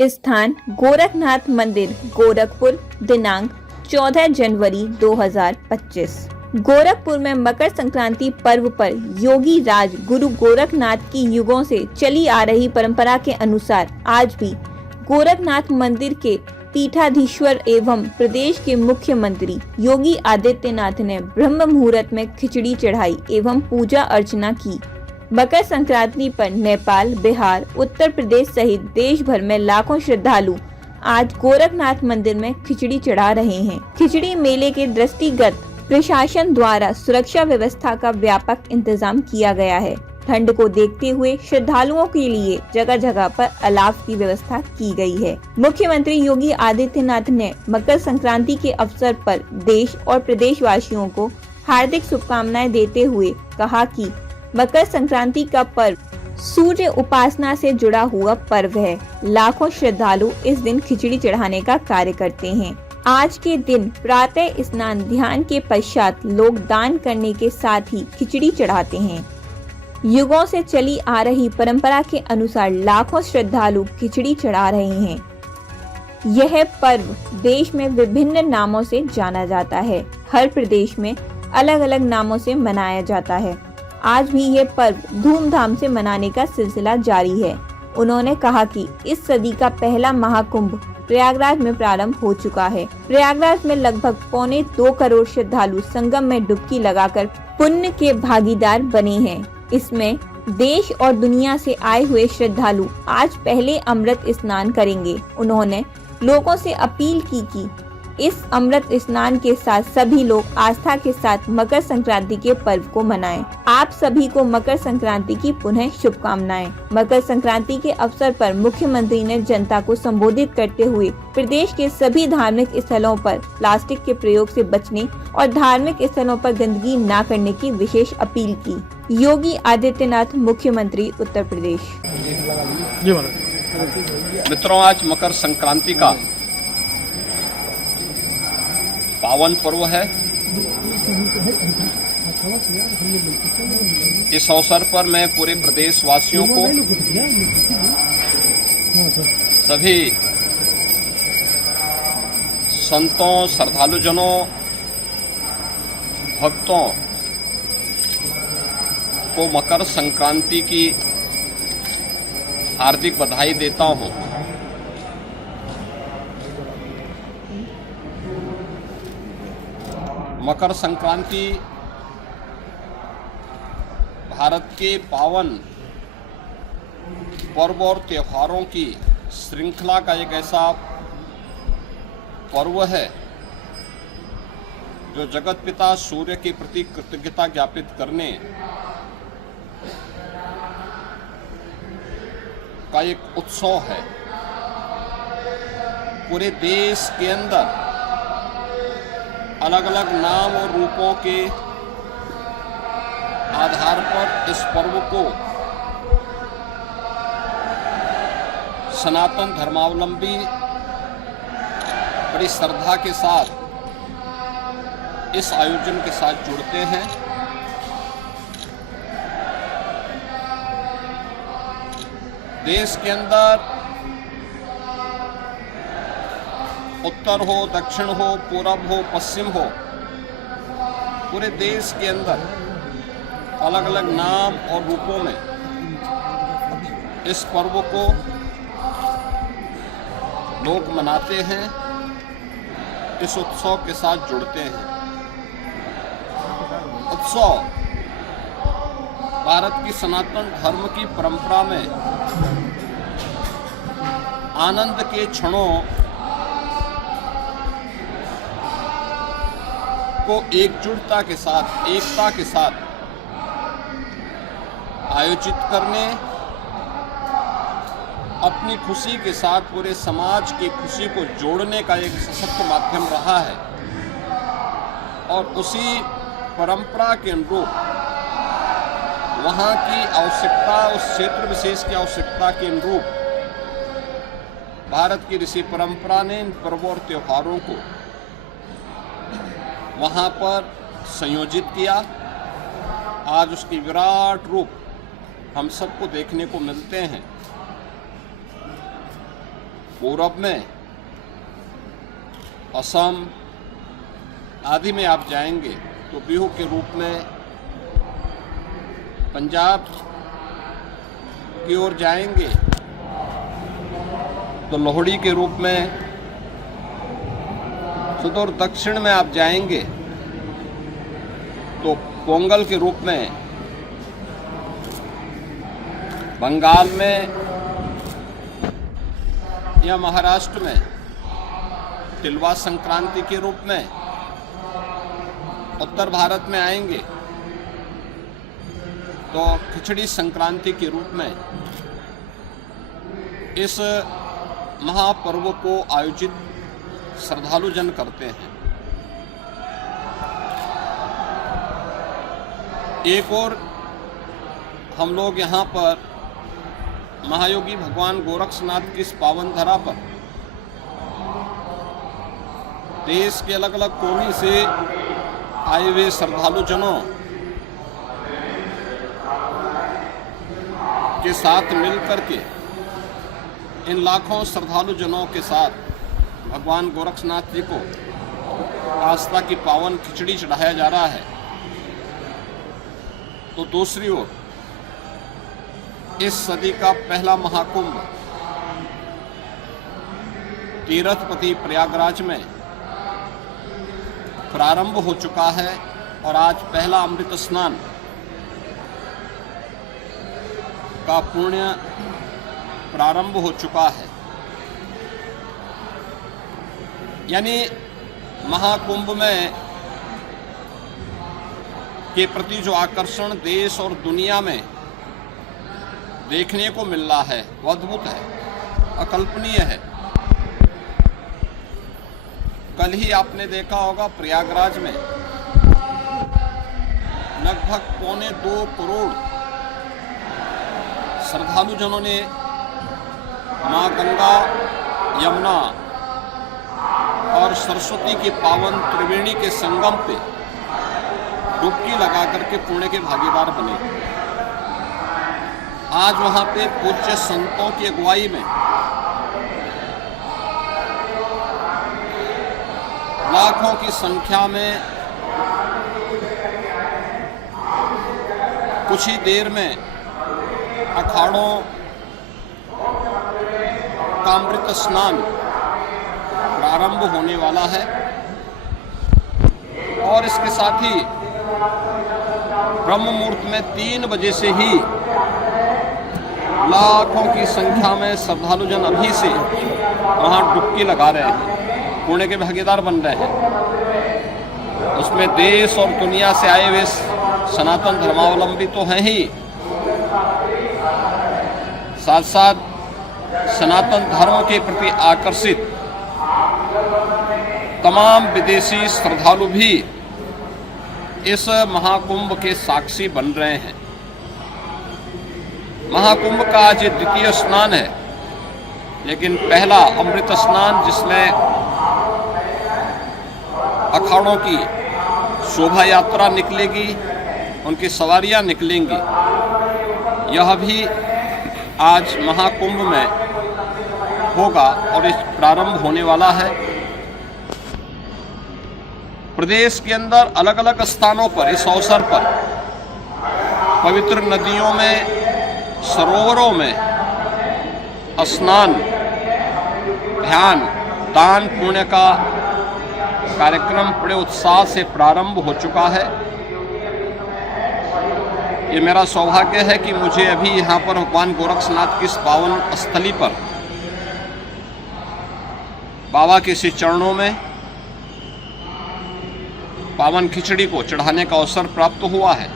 स्थान गोरखनाथ मंदिर, गोरखपुर। दिनांक 14 जनवरी 2025। गोरखपुर में मकर संक्रांति पर्व पर योगी राज गुरु गोरखनाथ की युगों से चली आ रही परंपरा के अनुसार आज भी गोरखनाथ मंदिर के पीठाधीश्वर एवं प्रदेश के मुख्यमंत्री योगी आदित्यनाथ ने ब्रह्म मुहूर्त में खिचड़ी चढ़ाई एवं पूजा अर्चना की। मकर संक्रांति पर नेपाल, बिहार, उत्तर प्रदेश सहित देश भर में लाखों श्रद्धालु आज गोरखनाथ मंदिर में खिचड़ी चढ़ा रहे हैं। खिचड़ी मेले के दृष्टिगत प्रशासन द्वारा सुरक्षा व्यवस्था का व्यापक इंतजाम किया गया है। ठंड को देखते हुए श्रद्धालुओं के लिए जगह जगह पर अलाव की व्यवस्था की गई है। मुख्यमंत्री योगी आदित्यनाथ ने मकर संक्रांति के अवसर पर देश और प्रदेशवासियों को हार्दिक शुभकामनाएं देते हुए कहा कि मकर संक्रांति का पर्व सूर्य उपासना से जुड़ा हुआ पर्व है। लाखों श्रद्धालु इस दिन खिचड़ी चढ़ाने का कार्य करते हैं। आज के दिन प्रातः स्नान ध्यान के पश्चात लोग दान करने के साथ ही खिचड़ी चढ़ाते हैं। युगों से चली आ रही परंपरा के अनुसार लाखों श्रद्धालु खिचड़ी चढ़ा रहे हैं। यह पर्व देश में विभिन्न नामों से जाना जाता है। हर प्रदेश में अलग अलग नामों से मनाया जाता है। आज भी यह पर्व धूमधाम से मनाने का सिलसिला जारी है। उन्होंने कहा कि इस सदी का पहला महाकुंभ प्रयागराज में प्रारंभ हो चुका है। प्रयागराज में लगभग 1.25 करोड़ श्रद्धालु संगम में डुबकी लगाकर पुण्य के भागीदार बने हैं। इसमें देश और दुनिया से आए हुए श्रद्धालु आज पहले अमृत स्नान करेंगे। उन्होंने लोगों से अपील की कि इस अमृत स्नान के साथ सभी लोग आस्था के साथ मकर संक्रांति के पर्व को मनाएं। आप सभी को मकर संक्रांति की पुनः शुभकामनाएं। मकर संक्रांति के अवसर पर मुख्यमंत्री ने जनता को संबोधित करते हुए प्रदेश के सभी धार्मिक स्थलों पर प्लास्टिक के प्रयोग से बचने और धार्मिक स्थलों पर गंदगी न करने की विशेष अपील की। योगी आदित्यनाथ, मुख्यमंत्री, उत्तर प्रदेश। मित्रों, आज मकर संक्रांति का पावन पर्व है। इस अवसर पर मैं पूरे प्रदेशवासियों को, सभी संतों, श्रद्धालुजनों, भक्तों को मकर संक्रांति की हार्दिक बधाई देता हूं। मकर संक्रांति भारत के पावन पर्व और त्योहारों की श्रृंखला का एक ऐसा पर्व है जो जगत पिता सूर्य के प्रति कृतज्ञता ज्ञापित करने का एक उत्सव है। पूरे देश के अंदर अलग अलग नाम और रूपों के आधार पर इस पर्व को सनातन धर्मावलंबी बड़ी श्रद्धा के साथ इस आयोजन के साथ जुड़ते हैं। देश के अंदर उत्तर हो, दक्षिण हो, पूरब हो, पश्चिम हो, पूरे देश के अंदर अलग अलग नाम और रूपों में इस पर्व को लोग मनाते हैं, इस उत्सव के साथ जुड़ते हैं। उत्सव भारत की सनातन धर्म की परंपरा में आनंद के क्षणों को एकजुटता के साथ, एकता के साथ आयोजित करने, अपनी खुशी के साथ पूरे समाज की खुशी को जोड़ने का एक सशक्त माध्यम रहा है। और उसी परंपरा के अनुरूप वहाँ की आवश्यकता, उस क्षेत्र विशेष की आवश्यकता के अनुरूप भारत की ऋषि परंपरा ने इन पर्वों और त्योहारों को वहाँ पर संयोजित किया। आज उसकी विराट रूप हम सबको देखने को मिलते हैं। पूर्व में, असम आदि में आप जाएंगे तो बिहू के रूप में, पंजाब की ओर जाएंगे तो लोहड़ी के रूप में, सुदूर दक्षिण में आप जाएंगे तो पोंगल के रूप में, बंगाल में या महाराष्ट्र में तिलवा संक्रांति के रूप में, उत्तर भारत में आएंगे तो खिचड़ी संक्रांति के रूप में इस महापर्व को आयोजित श्रद्धालु जन करते हैं। एक और हम लोग यहाँ पर महायोगी भगवान गोरक्षनाथ की इस पावन धरा पर देश के अलग अलग कोने से आए हुए श्रद्धालु जनों के साथ मिलकर के, इन लाखों श्रद्धालु जनों के साथ भगवान गोरक्षनाथ जी को आस्था की पावन खिचड़ी चढ़ाया जा रहा है। तो दूसरी ओर इस सदी का पहला महाकुंभ तीर्थपति प्रयागराज में प्रारंभ हो चुका है और आज पहला अमृत स्नान का पुण्य प्रारंभ हो चुका है। यानी महाकुंभ में के प्रति जो आकर्षण देश और दुनिया में देखने को मिल रहा है वो अद्भुत है, अकल्पनीय है। कल ही आपने देखा होगा प्रयागराज में लगभग 1.25 करोड़ श्रद्धालु जनों ने मां गंगा, यमुना और सरस्वती के पावन त्रिवेणी के संगम पे डुबकी लगा करके पुण्य के भागीदार बने। आज वहां पे पूज्य संतों की अगुवाई में लाखों की संख्या में कुछ ही देर में अखाड़ों का अमृत स्नान प्रारंभ होने वाला है और इसके साथ ही ब्रह्म मुहूर्त में 3 बजे से ही लाखों की संख्या में श्रद्धालु जन अभी से वहां डुबकी लगा रहे हैं, पुण्य के भागीदार बन रहे हैं। उसमें देश और दुनिया से आए हुए सनातन धर्मावलंबी तो हैं ही, साथ साथ सनातन धर्म के प्रति आकर्षित तमाम विदेशी श्रद्धालु भी इस महाकुंभ के साक्षी बन रहे हैं। महाकुंभ का आज द्वितीय स्नान है, लेकिन पहला अमृत स्नान जिसमें अखाड़ों की शोभा यात्रा निकलेगी, उनकी सवारियां निकलेंगी, यह भी आज महाकुंभ में होगा और इस प्रारंभ होने वाला है। प्रदेश के अंदर अलग अलग स्थानों पर इस अवसर पर पवित्र नदियों में, सरोवरों में स्नान, ध्यान, दान पुण्य का कार्यक्रम बड़े उत्साह से प्रारंभ हो चुका है। ये मेरा सौभाग्य है कि मुझे अभी यहाँ पर भगवान गोरक्षनाथ की इस पावन स्थली पर बाबा के श्री चरणों में पावन खिचड़ी को चढ़ाने का अवसर प्राप्त हुआ है।